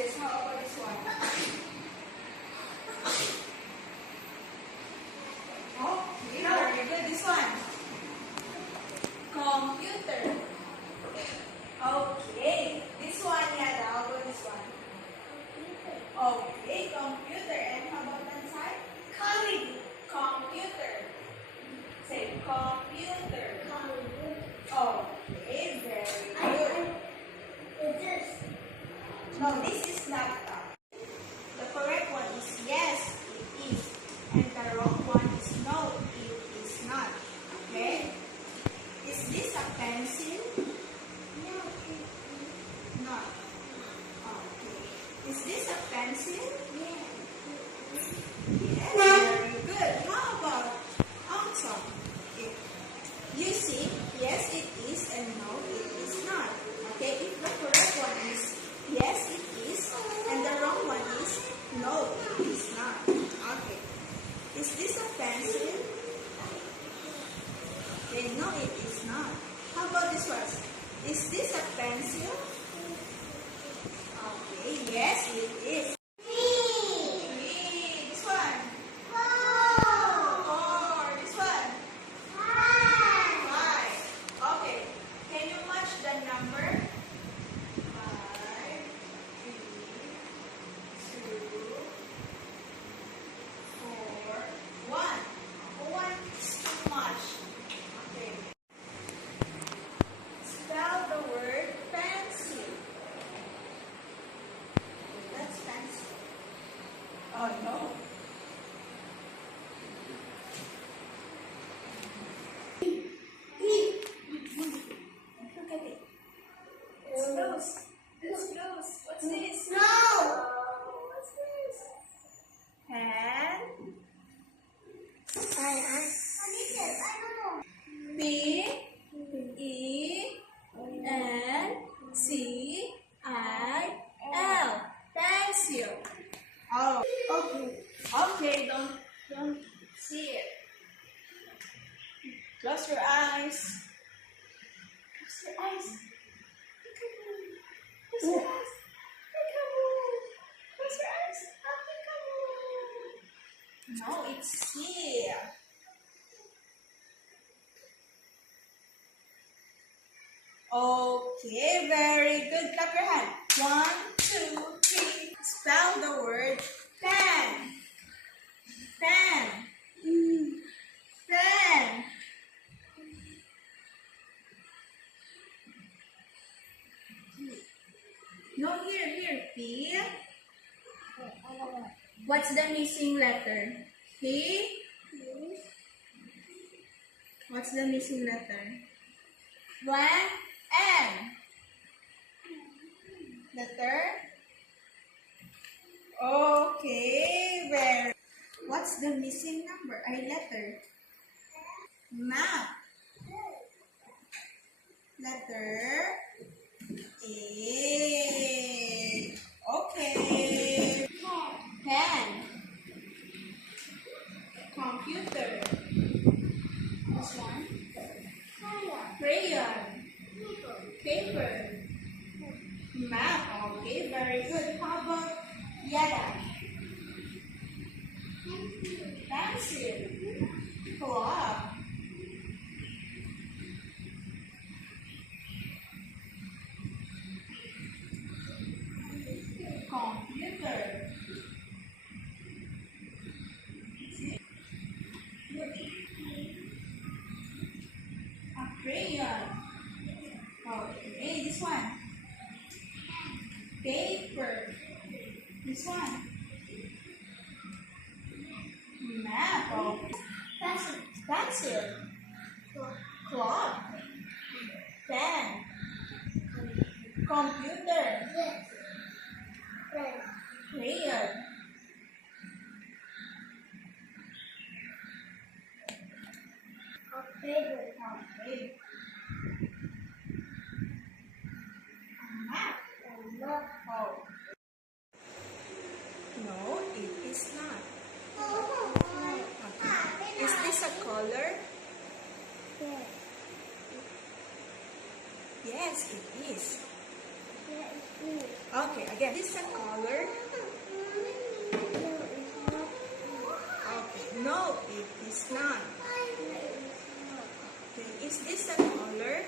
this? How about this one? Okay, very good. This one. Computer. Okay. This one, Yada. How about this one? Okay, computer. And how about that side? Computer. Say computer. Okay, very good. No, this is laptop. The correct one is yes, it is. And the wrong one is no, it is not. Okay? Is this a pencil? Not. Okay. Is this a pencil? Yes, very good. How about awesome? Okay. You see, yes, it is, and no, it is not. Okay, if the correct one is yes, it is, and the wrong one is no, it is not. Okay. Is this a pencil? Okay, no, it is not. How about this one? Is this a pencil? Okay, yes, it is. This one. Four. This one. Five. Okay. Can you match the number? 5, 3, 2, 4, 1. 1 is too much. Okay. Spell the word pencil. That's pencil. Oh no. Look at it. It's close. It's close. What's this? What's this? Pen. P E N C I L. Pencil. Oh, okay. Okay, don't see it. Close your eyes. Close your eyes. Look at me. Close your eyes. Look at me. Close your eyes. Look at me. No, it's here. Okay, very good. Clap your hand. 1, 2, 3. Spell the word pen. Pen. Pen. No, here. P. What's the missing letter? P. What's the missing letter? N. Letter. Okay, very. What's the missing number? Letter. Map. Letter A. Okay. Pen. Computer. This one. Crayon. Paper. Map. Okay, very good. How about Yada? Pencil. Clock. Computer. A crayon. Okay, this one. Paper. This one. Map. Okay. Pencil. Clock. Pen. Computer. Crayon. Okay. Map. Oh. No, it is not. Okay. Is this a color? Yes, it is. Okay, again, this a color. Okay, no, it is not. Okay, is this a color?